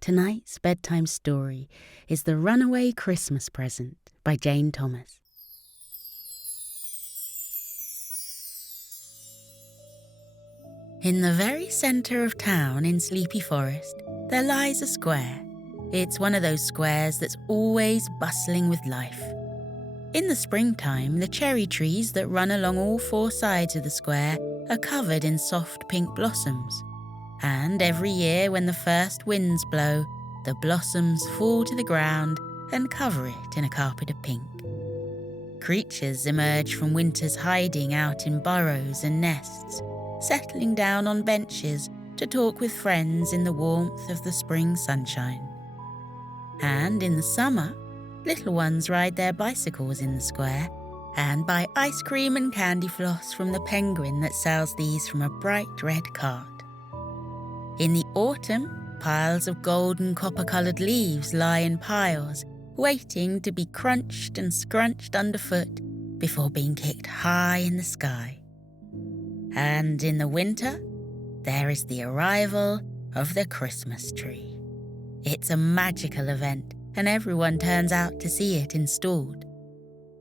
Tonight's bedtime story is The Runaway Christmas Present by Jane Thomas. In the very centre of town in Sleepy Forest, there lies a square. It's one of those squares that's always bustling with life. In the springtime, the cherry trees that run along all four sides of the square are covered in soft pink blossoms. And every year when the first winds blow, the blossoms fall to the ground and cover it in a carpet of pink. Creatures emerge from winter's hiding out in burrows and nests, settling down on benches to talk with friends in the warmth of the spring sunshine. And in the summer, little ones ride their bicycles in the square and buy ice cream and candy floss from the penguin that sells these from a bright red cart. In the autumn, piles of golden copper-coloured leaves lie in piles, waiting to be crunched and scrunched underfoot before being kicked high in the sky. And in the winter, there is the arrival of the Christmas tree. It's a magical event, and everyone turns out to see it installed.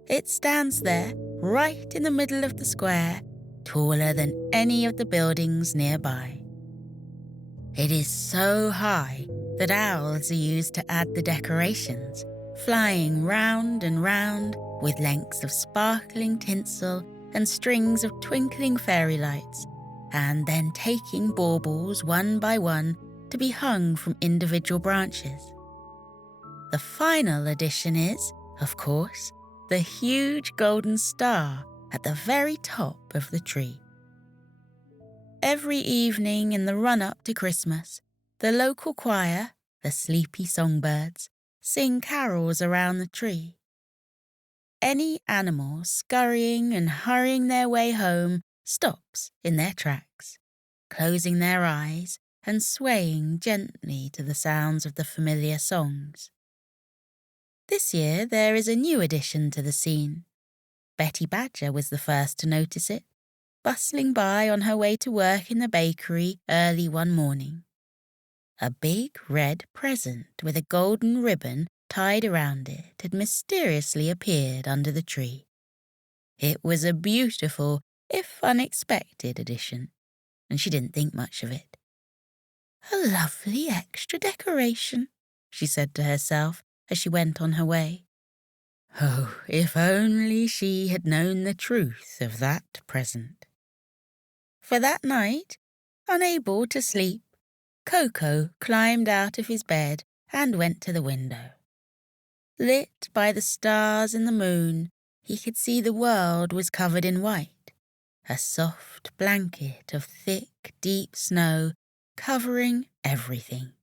It stands there, right in the middle of the square, taller than any of the buildings nearby. It is so high that owls are used to add the decorations, flying round and round with lengths of sparkling tinsel and strings of twinkling fairy lights, and then taking baubles one by one to be hung from individual branches. The final addition is, of course, the huge golden star at the very top of the tree. Every evening in the run-up to Christmas, the local choir, the sleepy songbirds, sing carols around the tree. Any animal scurrying and hurrying their way home stops in their tracks, closing their eyes and swaying gently to the sounds of the familiar songs. This year there is a new addition to the scene. Betty Badger was the first to notice it, bustling by on her way to work in the bakery early one morning. A big red present with a golden ribbon tied around it had mysteriously appeared under the tree. It was a beautiful, if unexpected, addition, and she didn't think much of it. "A lovely extra decoration," she said to herself as she went on her way. Oh, if only she had known the truth of that present. For that night, unable to sleep, Koko climbed out of his bed and went to the window. Lit by the stars and the moon, he could see the world was covered in white, a soft blanket of thick, deep snow covering everything.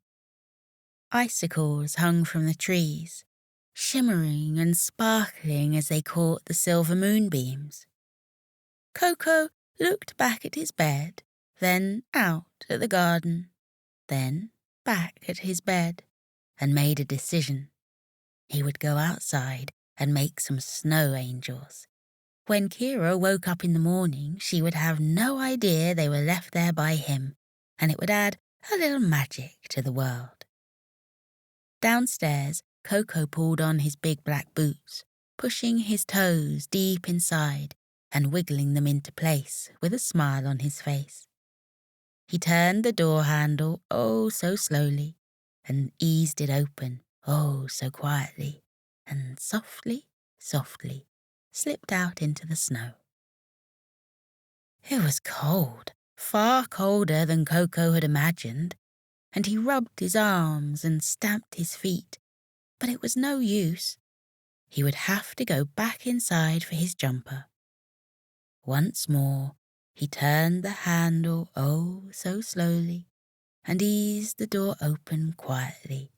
Icicles hung from the trees, shimmering and sparkling as they caught the silver moonbeams. Koko looked back at his bed, then out at the garden, then back at his bed, and made a decision. He would go outside and make some snow angels. When Kira woke up in the morning, she would have no idea they were left there by him, and it would add a little magic to the world. Downstairs, Koko pulled on his big black boots, pushing his toes deep inside and wiggling them into place with a smile on his face. He turned the door handle oh so slowly and eased it open oh so quietly, and softly, softly slipped out into the snow. It was cold, far colder than Koko had imagined, and he rubbed his arms and stamped his feet, but it was no use. He would have to go back inside for his jumper. Once more, he turned the handle oh so slowly and eased the door open quietly,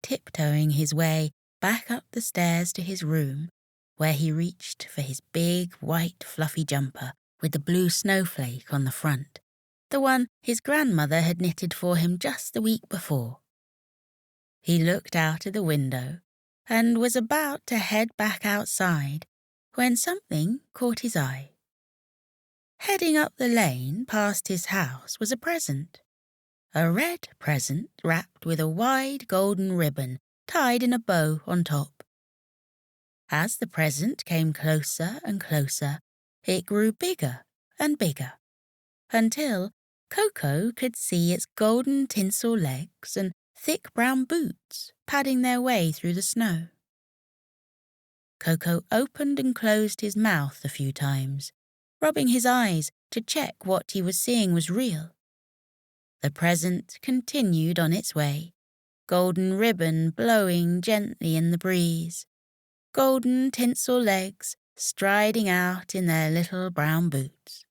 tiptoeing his way back up the stairs to his room, where he reached for his big white fluffy jumper with the blue snowflake on the front, the one his grandmother had knitted for him just the week before. He looked out of the window and was about to head back outside when something caught his eye. Heading up the lane past his house was a present, a red present wrapped with a wide golden ribbon tied in a bow on top. As the present came closer and closer, it grew bigger and bigger, until Koko could see its golden tinsel legs and thick brown boots padding their way through the snow. Koko opened and closed his mouth a few times, rubbing his eyes to check what he was seeing was real. The present continued on its way, golden ribbon blowing gently in the breeze, golden tinsel legs striding out in their little brown boots.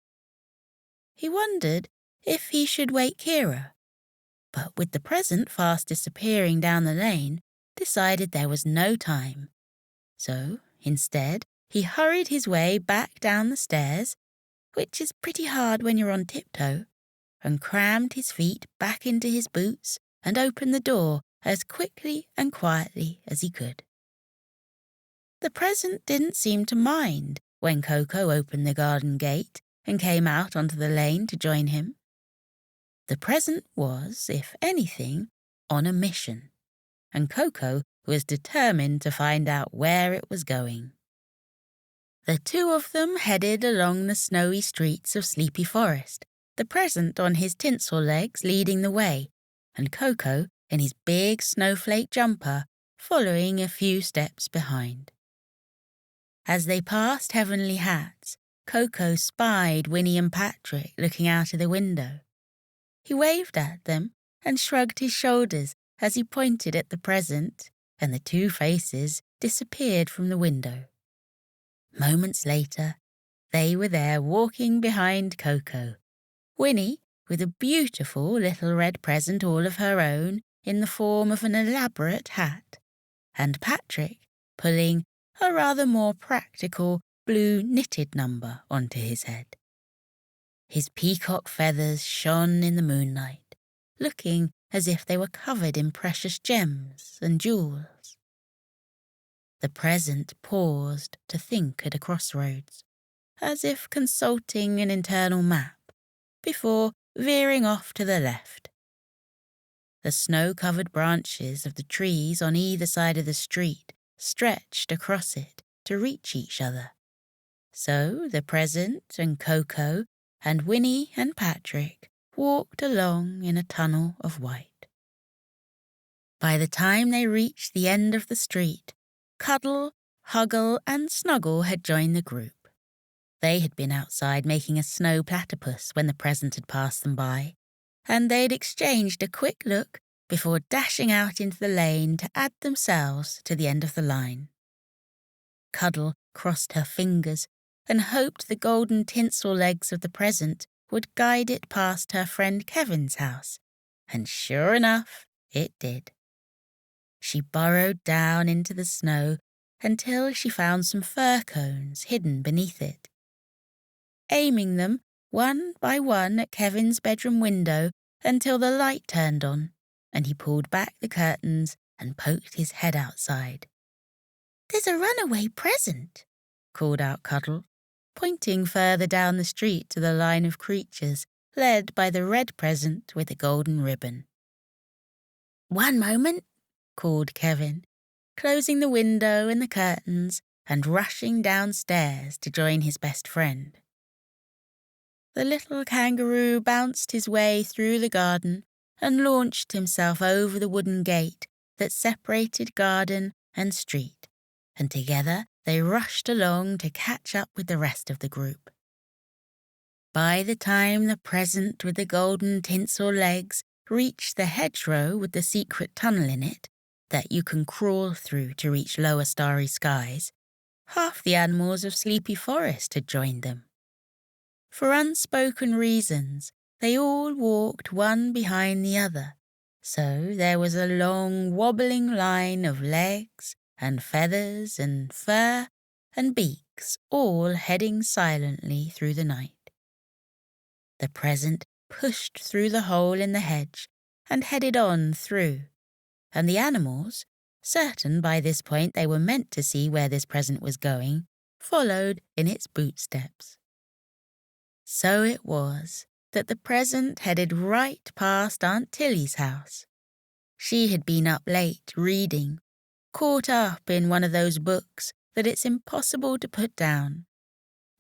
He wondered if he should wake Kira, but with the present fast disappearing down the lane, decided there was no time. So, instead, he hurried his way back down the stairs, which is pretty hard when you're on tiptoe, and crammed his feet back into his boots and opened the door as quickly and quietly as he could. The present didn't seem to mind when Koko opened the garden gate and came out onto the lane to join him. The present was, if anything, on a mission, and Koko was determined to find out where it was going. The two of them headed along the snowy streets of Sleepy Forest, the present on his tinsel legs leading the way, and Koko in his big snowflake jumper following a few steps behind. As they passed Heavenly Hats, Koko spied Winnie and Patrick looking out of the window. He waved at them and shrugged his shoulders as he pointed at the present, and the two faces disappeared from the window. Moments later, they were there walking behind Koko, Winnie with a beautiful little red present all of her own in the form of an elaborate hat, and Patrick pulling a rather more practical blue knitted number onto his head. His peacock feathers shone in the moonlight, looking as if they were covered in precious gems and jewels. The present paused to think at a crossroads, as if consulting an internal map, before veering off to the left. The snow-covered branches of the trees on either side of the street stretched across it to reach each other. So the present and Koko and Winnie and Patrick walked along in a tunnel of white. By the time they reached the end of the street, Cuddle, Huggle and Snuggle had joined the group. They had been outside making a snow platypus when the present had passed them by, and they'd exchanged a quick look before dashing out into the lane to add themselves to the end of the line. Cuddle crossed her fingers and hoped the golden tinsel legs of the present would guide it past her friend Kevin's house, and sure enough, it did. She burrowed down into the snow until she found some fir cones hidden beneath it. Aiming them one by one at Kevin's bedroom window until the light turned on, and he pulled back the curtains and poked his head outside. "There's a runaway present," called out Cuddle, pointing further down the street to the line of creatures led by the red present with the golden ribbon. "One moment," called Kevin, closing the window and the curtains and rushing downstairs to join his best friend. The little kangaroo bounced his way through the garden and launched himself over the wooden gate that separated garden and street, and together they rushed along to catch up with the rest of the group. By the time the present with the golden tinsel legs reached the hedgerow with the secret tunnel in it that you can crawl through to reach lower starry skies, half the animals of Sleepy Forest had joined them. For unspoken reasons, they all walked one behind the other, so there was a long wobbling line of legs and feathers and fur and beaks all heading silently through the night. The present pushed through the hole in the hedge and headed on through, and the animals, certain by this point they were meant to see where this present was going, followed in its bootsteps. So it was that the present headed right past Aunt Tilly's house. She had been up late reading, caught up in one of those books that it's impossible to put down,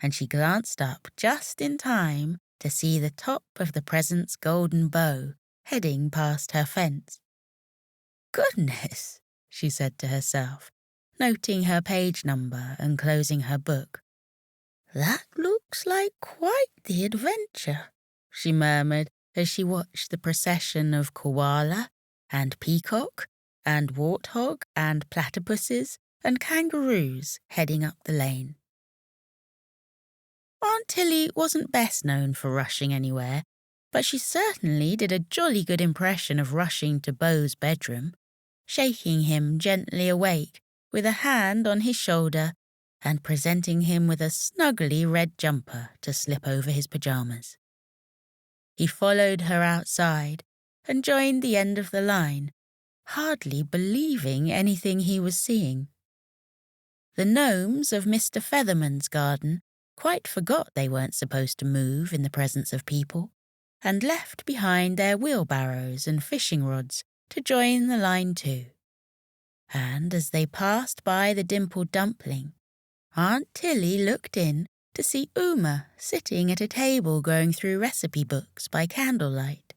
and she glanced up just in time to see the top of the present's golden bow heading past her fence. "Goodness," she said to herself, noting her page number and closing her book. "That looks like quite the adventure," she murmured as she watched the procession of koala and peacock and warthog and platypuses and kangaroos heading up the lane. Aunt Tilly wasn't best known for rushing anywhere, but she certainly did a jolly good impression of rushing to Beau's bedroom, shaking him gently awake with a hand on his shoulder and presenting him with a snuggly red jumper to slip over his pajamas. He followed her outside and joined the end of the line, hardly believing anything he was seeing. The gnomes of Mr. Featherman's garden quite forgot they weren't supposed to move in the presence of people, and left behind their wheelbarrows and fishing rods to join the line too. And as they passed by the dimpled dumpling, Aunt Tilly looked in to see Uma sitting at a table going through recipe books by candlelight.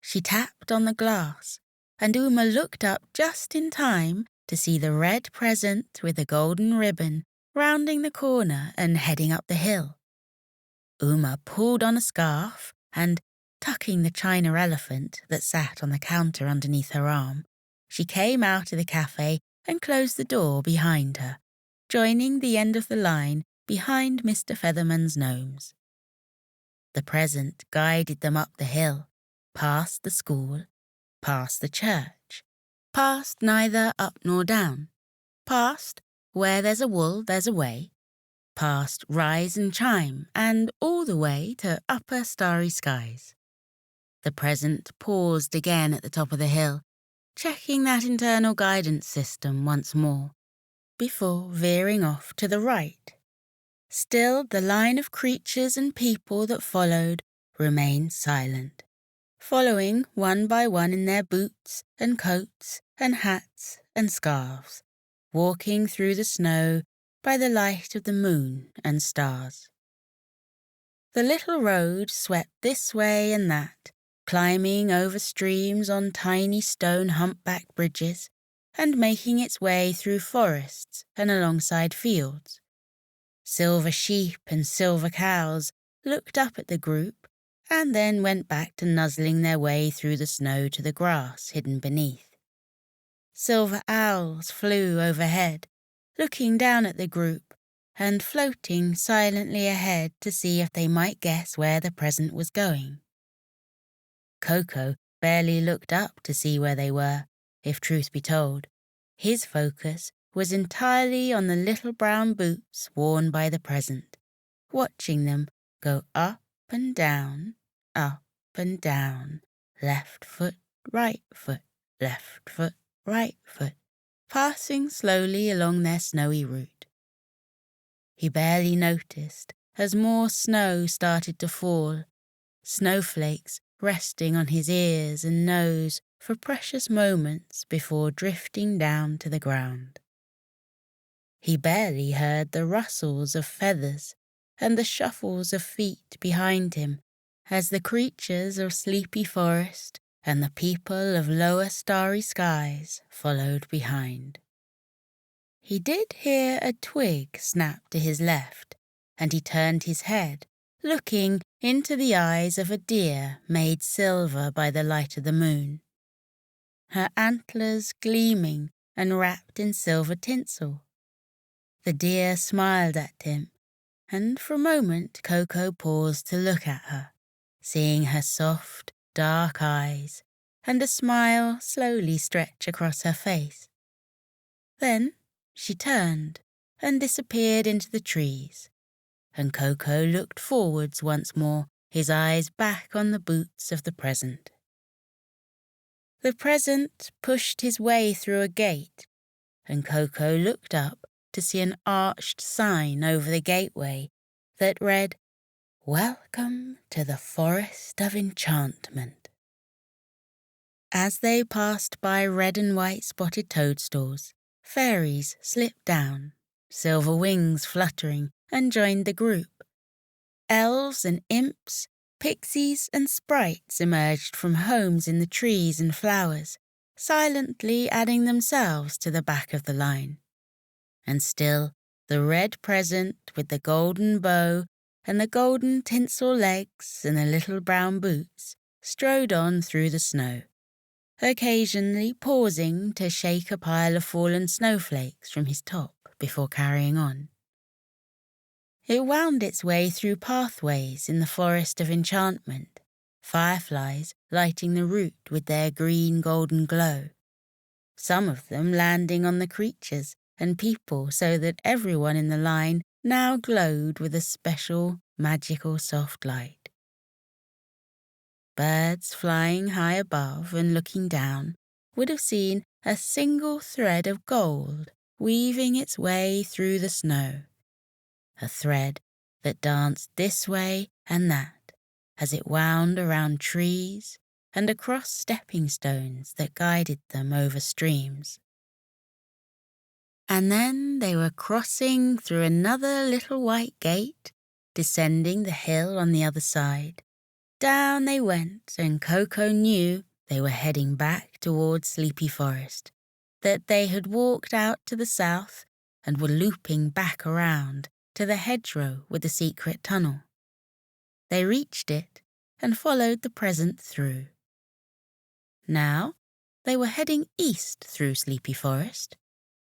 She tapped on the glass, and Uma looked up just in time to see the red present with the golden ribbon rounding the corner and heading up the hill. Uma pulled on a scarf and, tucking the china elephant that sat on the counter underneath her arm, she came out of the cafe and closed the door behind her, joining the end of the line behind Mr. Featherman's gnomes. The present guided them up the hill, past the school, past the church, past neither up nor down, past where there's a wool there's a way, past rise and chime, and all the way to upper starry skies. The present paused again at the top of the hill, checking that internal guidance system once more, before veering off to the right. Still, the line of creatures and people that followed remained silent, following one by one in their boots and coats and hats and scarves, walking through the snow by the light of the moon and stars. The little road swept this way and that, climbing over streams on tiny stone humpback bridges and making its way through forests and alongside fields. Silver sheep and silver cows looked up at the group and then went back to nuzzling their way through the snow to the grass hidden beneath. Silver owls flew overhead, looking down at the group and floating silently ahead to see if they might guess where the present was going. Koko barely looked up to see where they were, if truth be told. His focus was entirely on the little brown boots worn by the present, watching them go up and down, left foot, right foot, left foot, right foot, passing slowly along their snowy route. He barely noticed as more snow started to fall, snowflakes resting on his ears and nose for precious moments before drifting down to the ground. He barely heard the rustles of feathers and the shuffles of feet behind him as the creatures of Sleepy Forest and the people of lower starry skies followed behind. He did hear a twig snap to his left, and he turned his head, looking into the eyes of a deer made silver by the light of the moon, her antlers gleaming and wrapped in silver tinsel. The deer smiled at him, and for a moment Koko paused to look at her, seeing her soft, dark eyes and a smile slowly stretch across her face. Then she turned and disappeared into the trees, and Koko looked forwards once more, his eyes back on the boots of the present. The present pushed his way through a gate, and Koko looked up to see an arched sign over the gateway that read, Welcome to the Forest of Enchantment. As they passed by red and white spotted toadstools, fairies slipped down, silver wings fluttering, and joined the group. Elves and imps, pixies and sprites emerged from homes in the trees and flowers, silently adding themselves to the back of the line. And still, the red present with the golden bow and the golden tinsel legs and the little brown boots strode on through the snow, occasionally pausing to shake a pile of fallen snowflakes from his top before carrying on. It wound its way through pathways in the Forest of Enchantment, fireflies lighting the route with their green-golden glow, some of them landing on the creatures and people so that everyone in the line now glowed with a special, magical soft light. Birds flying high above and looking down would have seen a single thread of gold weaving its way through the snow, a thread that danced this way and that as it wound around trees and across stepping stones that guided them over streams. And then they were crossing through another little white gate, descending the hill on the other side. Down they went, and Koko knew they were heading back towards Sleepy Forest, that they had walked out to the south and were looping back around to the hedgerow with the secret tunnel. They reached it and followed the present through. Now they were heading east through Sleepy Forest,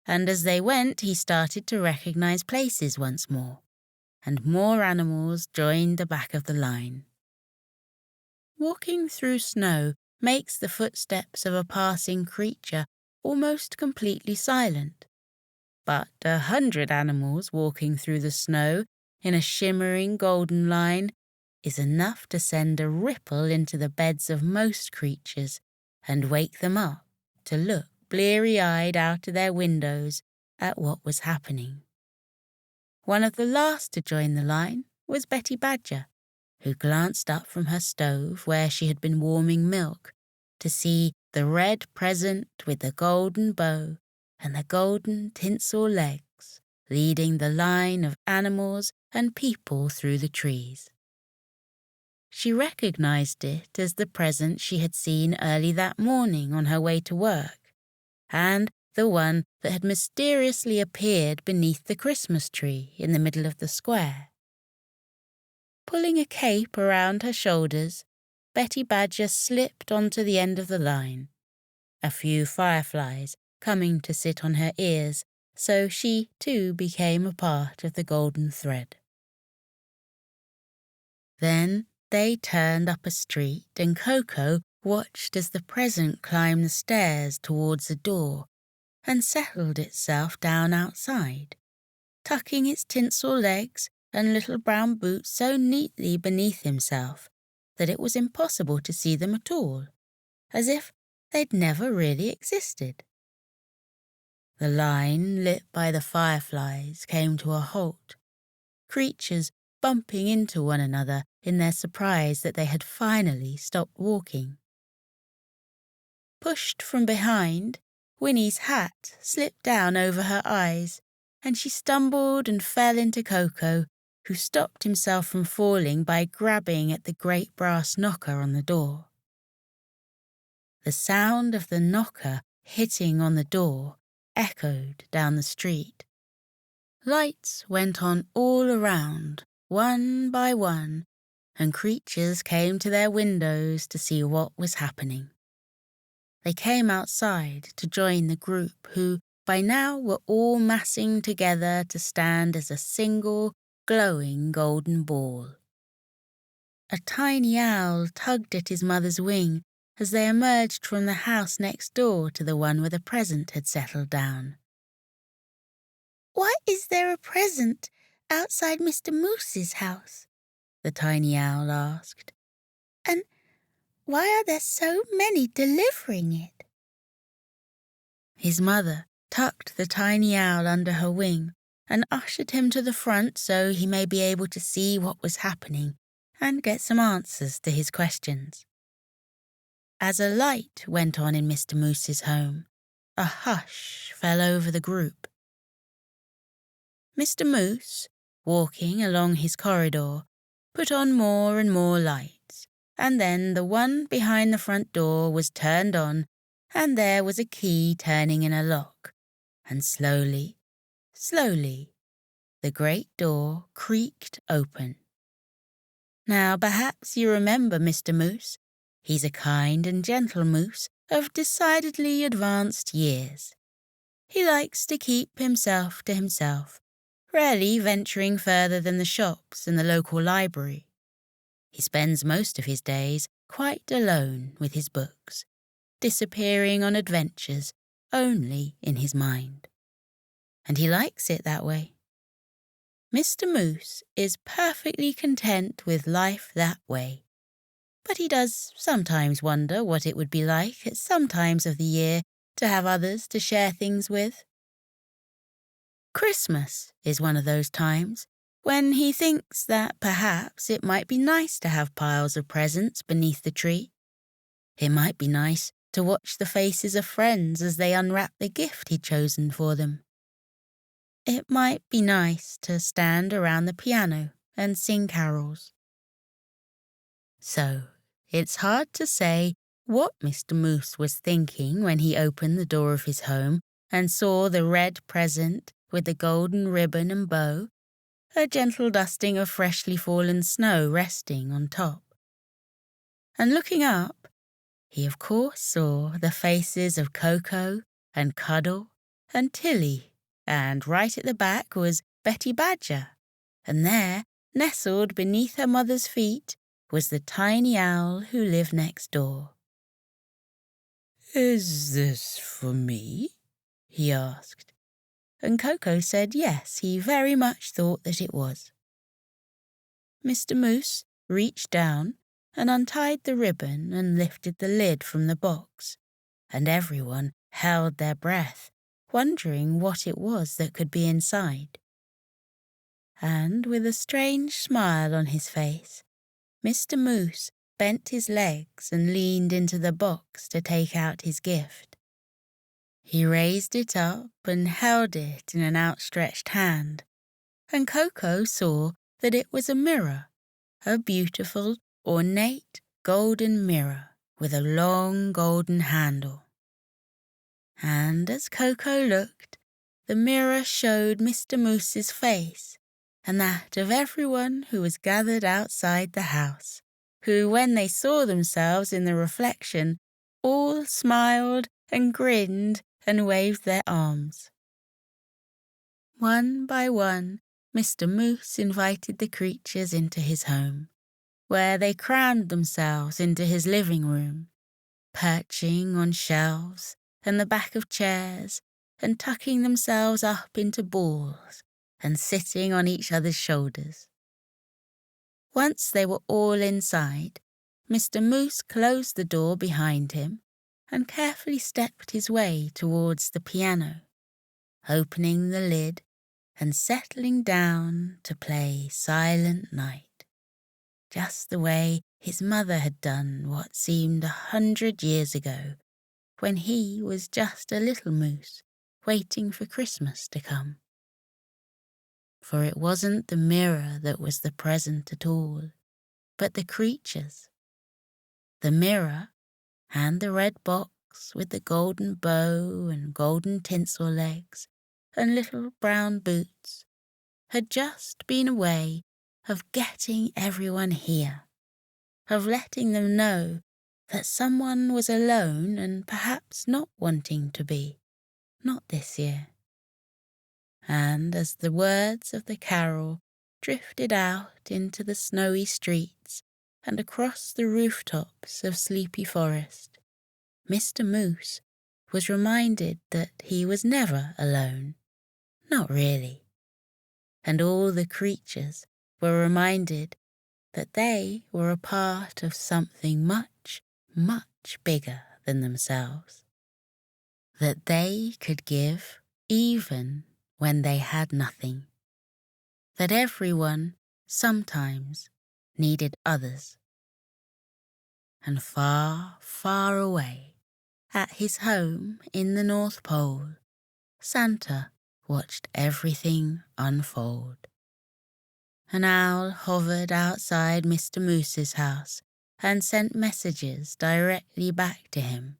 and as they went he started to recognize places once more, and more animals joined the back of the line. Walking through snow makes the footsteps of a passing creature almost completely silent, but 100 animals walking through the snow in a shimmering golden line is enough to send a ripple into the beds of most creatures and wake them up to look bleary-eyed out of their windows at what was happening. One of the last to join the line was Betty Badger, who glanced up from her stove where she had been warming milk to see the red present with the golden bow and the golden tinsel legs leading the line of animals and people through the trees. She recognized it as the present she had seen early that morning on her way to work, and the one that had mysteriously appeared beneath the Christmas tree in the middle of the square. Pulling a cape around her shoulders, Betty Badger slipped onto the end of the line, a few fireflies coming to sit on her ears, so she too became a part of the golden thread. Then they turned up a street, and Koko watched as the present climbed the stairs towards the door and settled itself down outside, tucking its tinsel legs and little brown boots so neatly beneath himself that it was impossible to see them at all, as if they'd never really existed. The line, lit by the fireflies, came to a halt, creatures bumping into one another in their surprise that they had finally stopped walking. Pushed from behind, Winnie's hat slipped down over her eyes, and she stumbled and fell into Koko, who stopped himself from falling by grabbing at the great brass knocker on the door. The sound of the knocker hitting on the door echoed down the street. Lights went on all around, one by one, and creatures came to their windows to see what was happening. They came outside to join the group who, by now, were all massing together to stand as a single, glowing golden ball. A tiny owl tugged at his mother's wing as they emerged from the house next door to the one where the present had settled down. "Why is there a present outside Mr. Moose's house?" the tiny owl asked. "And why are there so many delivering it?" His mother tucked the tiny owl under her wing and ushered him to the front so he may be able to see what was happening and get some answers to his questions. As a light went on in Mr. Moose's home, a hush fell over the group. Mr. Moose, walking along his corridor, put on more and more lights, and then the one behind the front door was turned on, and there was a key turning in a lock, and slowly, the great door creaked open. Now perhaps you remember Mr. Moose. He's a kind and gentle moose of decidedly advanced years. He likes to keep himself to himself, rarely venturing further than the shops and the local library. He spends most of his days quite alone with his books, disappearing on adventures only in his mind. And he likes it that way. Mr. Moose is perfectly content with life that way. But he does sometimes wonder what it would be like at some times of the year to have others to share things with. Christmas is one of those times when he thinks that perhaps it might be nice to have piles of presents beneath the tree. It might be nice to watch the faces of friends as they unwrap the gift he'd chosen for them. It might be nice to stand around the piano and sing carols. So, it's hard to say what Mr. Moose was thinking when he opened the door of his home and saw the red present with the golden ribbon and bow, a gentle dusting of freshly fallen snow resting on top. And looking up, he of course saw the faces of Koko and Cuddle and Tilly, and right at the back was Betty Badger, and there, nestled beneath her mother's feet, was the tiny owl who lived next door. "Is this for me?" he asked, and Koko said yes, he very much thought that it was. Mr. Moose reached down and untied the ribbon and lifted the lid from the box, and everyone held their breath, wondering what it was that could be inside. And with a strange smile on his face, Mr. Moose bent his legs and leaned into the box to take out his gift. He raised it up and held it in an outstretched hand, and Koko saw that it was a mirror, a beautiful, ornate golden mirror with a long golden handle. And as Koko looked, the mirror showed Mr. Moose's face and that of everyone who was gathered outside the house, who, when they saw themselves in the reflection, all smiled and grinned and waved their arms. One by one, Mr. Moose invited the creatures into his home, where they crammed themselves into his living room, perching on shelves and the back of chairs and tucking themselves up into balls and sitting on each other's shoulders. Once they were all inside, Mr. Moose closed the door behind him and carefully stepped his way towards the piano, opening the lid and settling down to play Silent Night, just the way his mother had done what seemed 100 years ago, when he was just a little moose waiting for Christmas to come. For it wasn't the mirror that was the present at all, but the creatures. The mirror and the red box with the golden bow and golden tinsel legs and little brown boots had just been a way of getting everyone here, of letting them know that someone was alone and perhaps not wanting to be, not this year. And as the words of the carol drifted out into the snowy streets and across the rooftops of Sleepy Forest, Mr. Moose was reminded that he was never alone, not really. And all the creatures were reminded that they were a part of something much, much bigger than themselves, that they could give even when they had nothing, that everyone sometimes needed others. And far, far away, at his home in the North Pole, Santa watched everything unfold. An owl hovered outside Mr. Moose's house and sent messages directly back to him,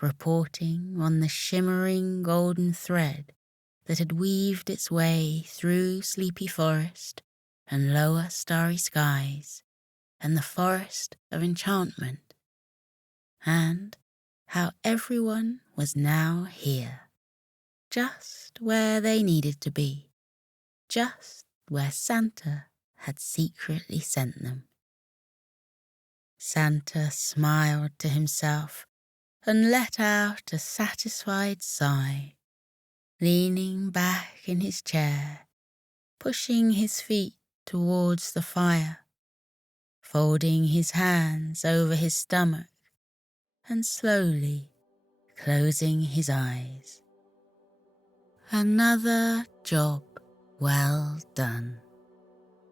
reporting on the shimmering golden thread that had weaved its way through Sleepy Forest and lower starry skies and the Forest of Enchantment, and how everyone was now here, just where they needed to be, just where Santa had secretly sent them. Santa smiled to himself and let out a satisfied sigh, leaning back in his chair, pushing his feet towards the fire, folding his hands over his stomach, and slowly closing his eyes. Another job well done.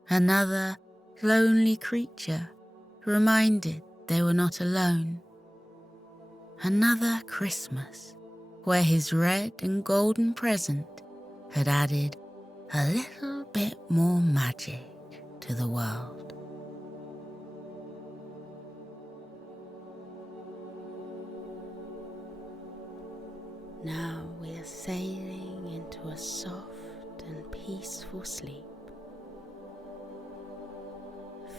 Another lonely creature reminded they were not alone. Another Christmas where his red and golden present had added a little bit more magic to the world. Now we are sailing into a soft and peaceful sleep.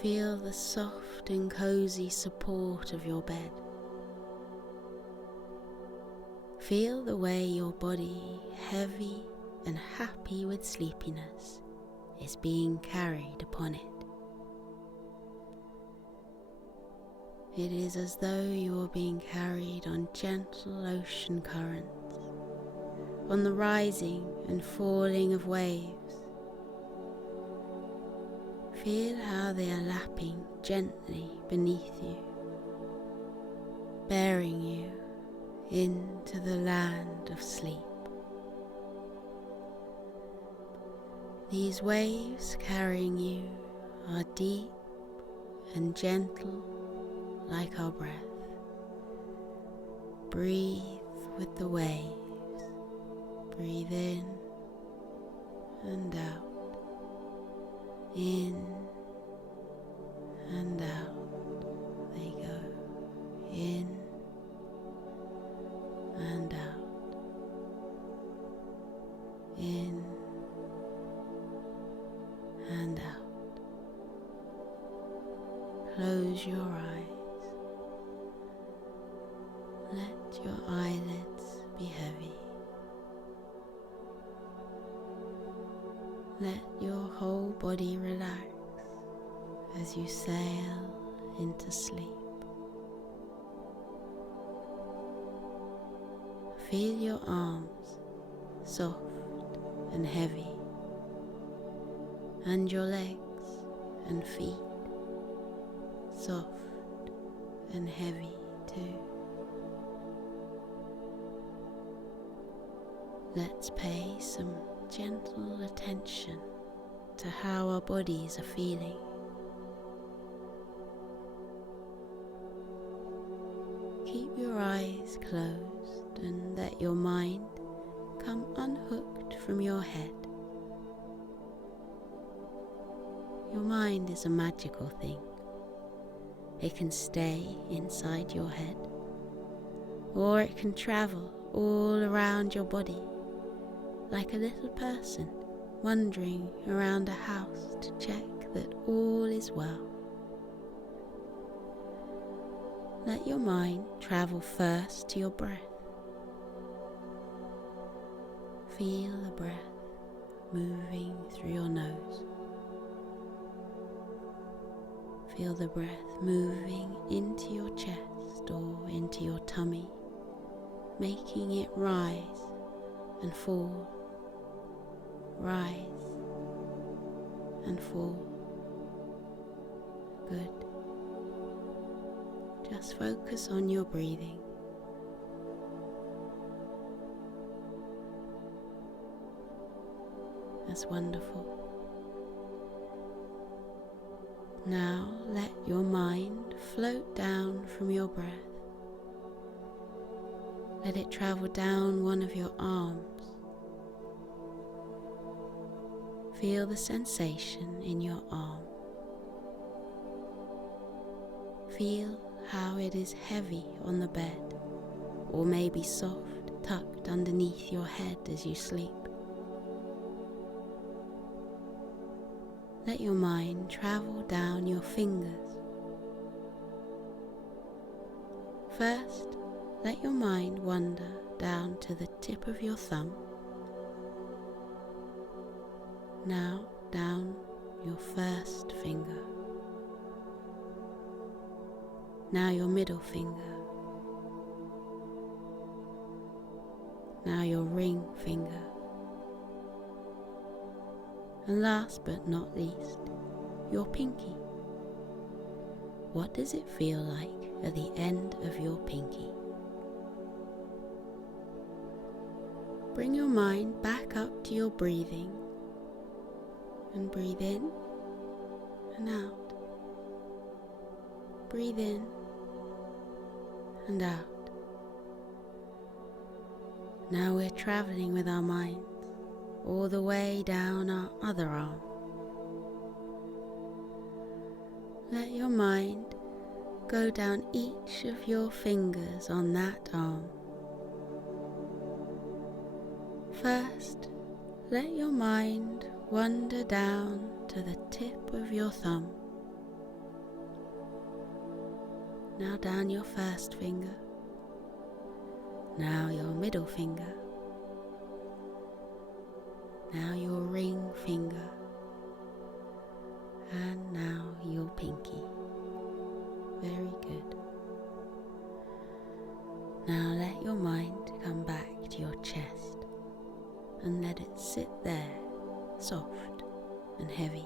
Feel the soft and cozy support of your bed. Feel the way your body, heavy and happy with sleepiness, is being carried upon it. It is as though you are being carried on gentle ocean currents, on the rising and falling of waves. Feel how they are lapping gently beneath you, bearing you into the land of sleep. These waves carrying you are deep and gentle like our breath. Breathe with the waves. Breathe in and out. In and out they go. In and out. In and out. Close your eyes. Let your eyelids be heavy. Let your whole body relax as you sail into sleep. Feel your arms soft and heavy, and your legs and feet soft and heavy too. Let's pay some gentle attention to how our bodies are feeling. Keep your eyes closed and let your mind come unhooked from your head. Your mind is a magical thing. It can stay inside your head, or it can travel all around your body, like a little person wandering around a house to check that all is well. Let your mind travel first to your breath. Feel the breath moving through your nose. Feel the breath moving into your chest or into your tummy, making it rise and fall, rise and fall. Good. Just focus on your breathing. That's wonderful. Now let your mind float down from your breath. Let it travel down one of your arms. Feel the sensation in your arm. Feel how it is heavy on the bed, or maybe soft, tucked underneath your head as you sleep. Let your mind travel down your fingers. First, let your mind wander down to the tip of your thumb. Now down your first finger. Now your middle finger. Now your ring finger. And last but not least, your pinky. What does it feel like at the end of your pinky? Bring your mind back up to your breathing and breathe in and out. Breathe in and out. Now we're traveling with our minds all the way down our other arm. Let your mind go down each of your fingers on that arm. First, let your mind wander down to the tip of your thumb. Now down your first finger. Now your middle finger. Now your ring finger. And now your pinky. Very good. Now let your mind come back to your chest and let it sit there, soft and heavy,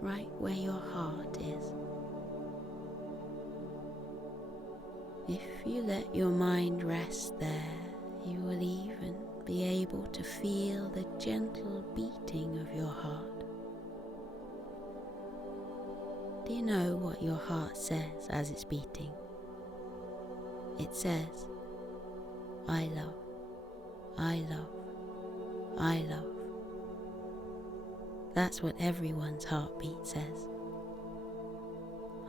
right where your heart is. If you let your mind rest there, you will even be able to feel the gentle beating of your heart. Do you know what your heart says as it's beating? It says, I love, I love, I love. That's what everyone's heartbeat says.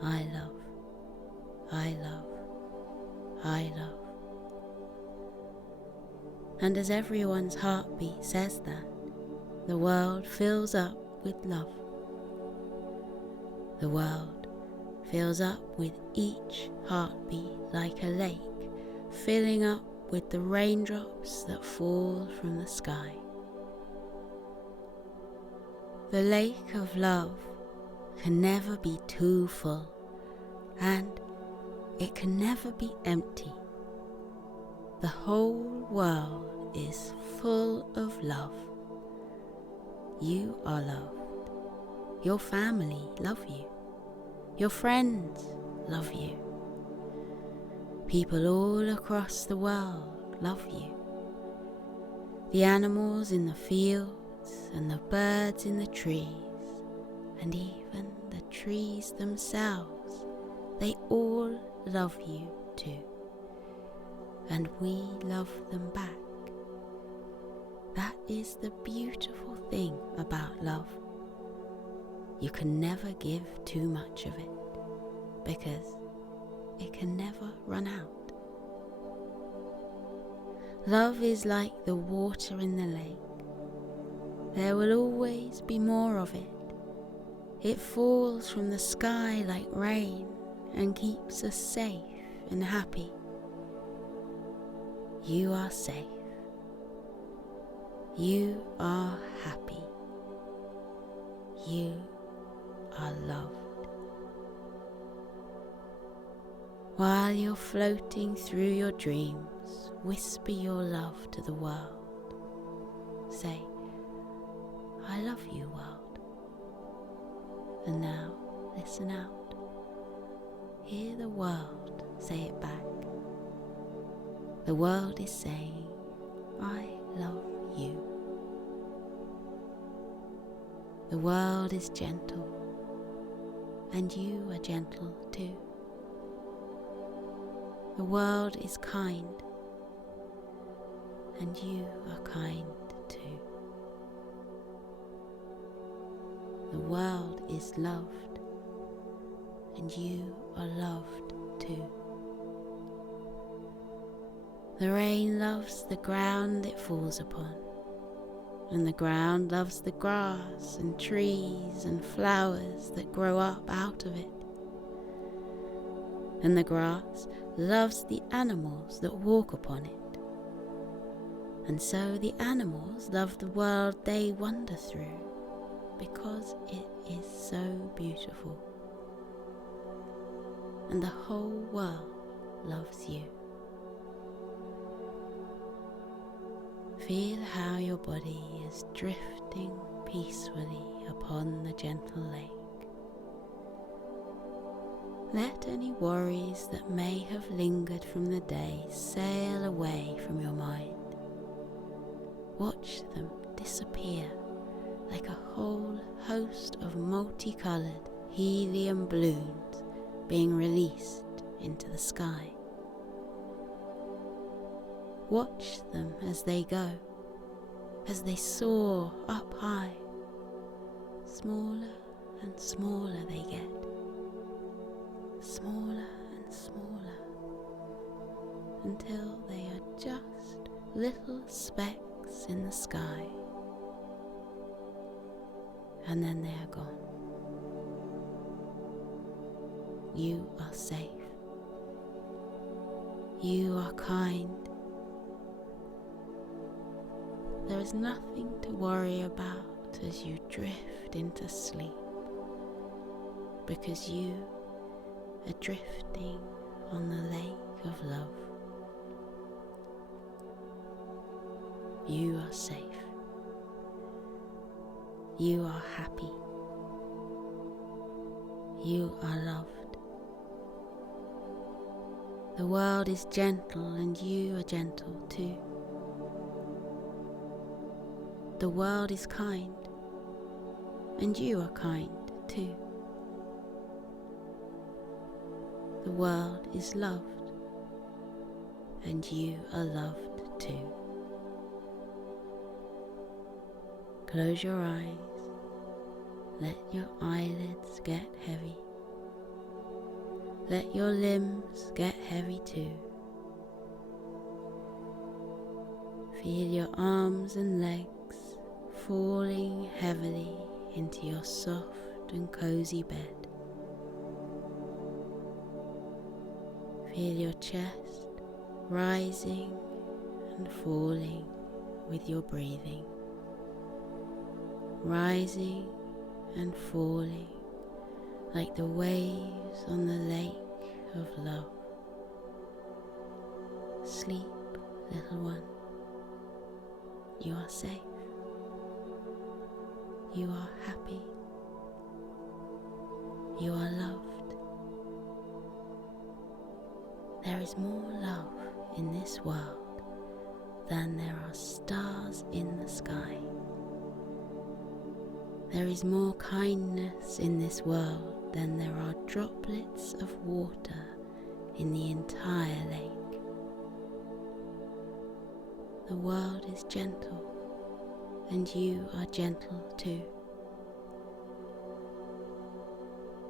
I love, I love, I love. And as everyone's heartbeat says that, the world fills up with love. The world fills up with each heartbeat like a lake, filling up with the raindrops that fall from the sky. The lake of love can never be too full, and it can never be empty. The whole world is full of love. You are loved. Your family love you. Your friends love you. People all across the world love you. The animals in the fields and the birds in the trees, and even the trees themselves, they all love you too. And we love them back. That is the beautiful thing about love. You can never give too much of it, because it can never run out. Love is like the water in the lake. There will always be more of it. It falls from the sky like rain and keeps us safe and happy. You are safe. You are happy. You are loved. While you're floating through your dreams, whisper your love to the world. Say, I love you, world. And now, listen out. Hear the world say it back. The world is saying, I love you. The world is gentle. and you are gentle too. The world is kind, and you are kind too. The world is loved, and you are loved too. The rain loves the ground it falls upon, and the ground loves the grass and trees and flowers that grow up out of it. And the grass loves the animals that walk upon it. And so the animals love the world they wander through, because it is so beautiful. And the whole world loves you. Feel how your body is drifting peacefully upon the gentle lake. Let any worries that may have lingered from the day sail away from your mind. Watch them disappear like a whole host of multicoloured helium balloons being released into the sky. Watch them as they go, as they soar up high. Smaller and smaller they get, smaller and smaller, until they are just little specks in the sky. And then they are gone. You are safe. You are kind. There is nothing to worry about as you drift into sleep, because you are drifting on the lake of love. You are safe. You are happy. You are loved. The world is gentle, and you are gentle too. The world is kind, and you are kind too. The world is loved, and you are loved too. Close your eyes, let your eyelids get heavy. Let your limbs get heavy too. Feel your arms and legs falling heavily into your soft and cozy bed. Feel your chest rising and falling with your breathing, rising and falling like the waves on the lake of love. Sleep, little one. You are safe. You are happy. You are loved. There is more love in this world than there are stars in the sky. There is more kindness in this world than there are droplets of water in the entire lake. The world is gentle, and you are gentle too.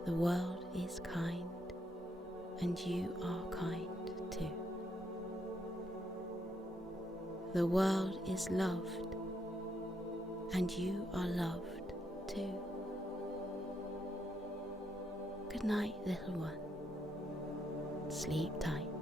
The world is kind, and you are kind too. The world is loved, and you are loved too. Good night, little one. Sleep tight.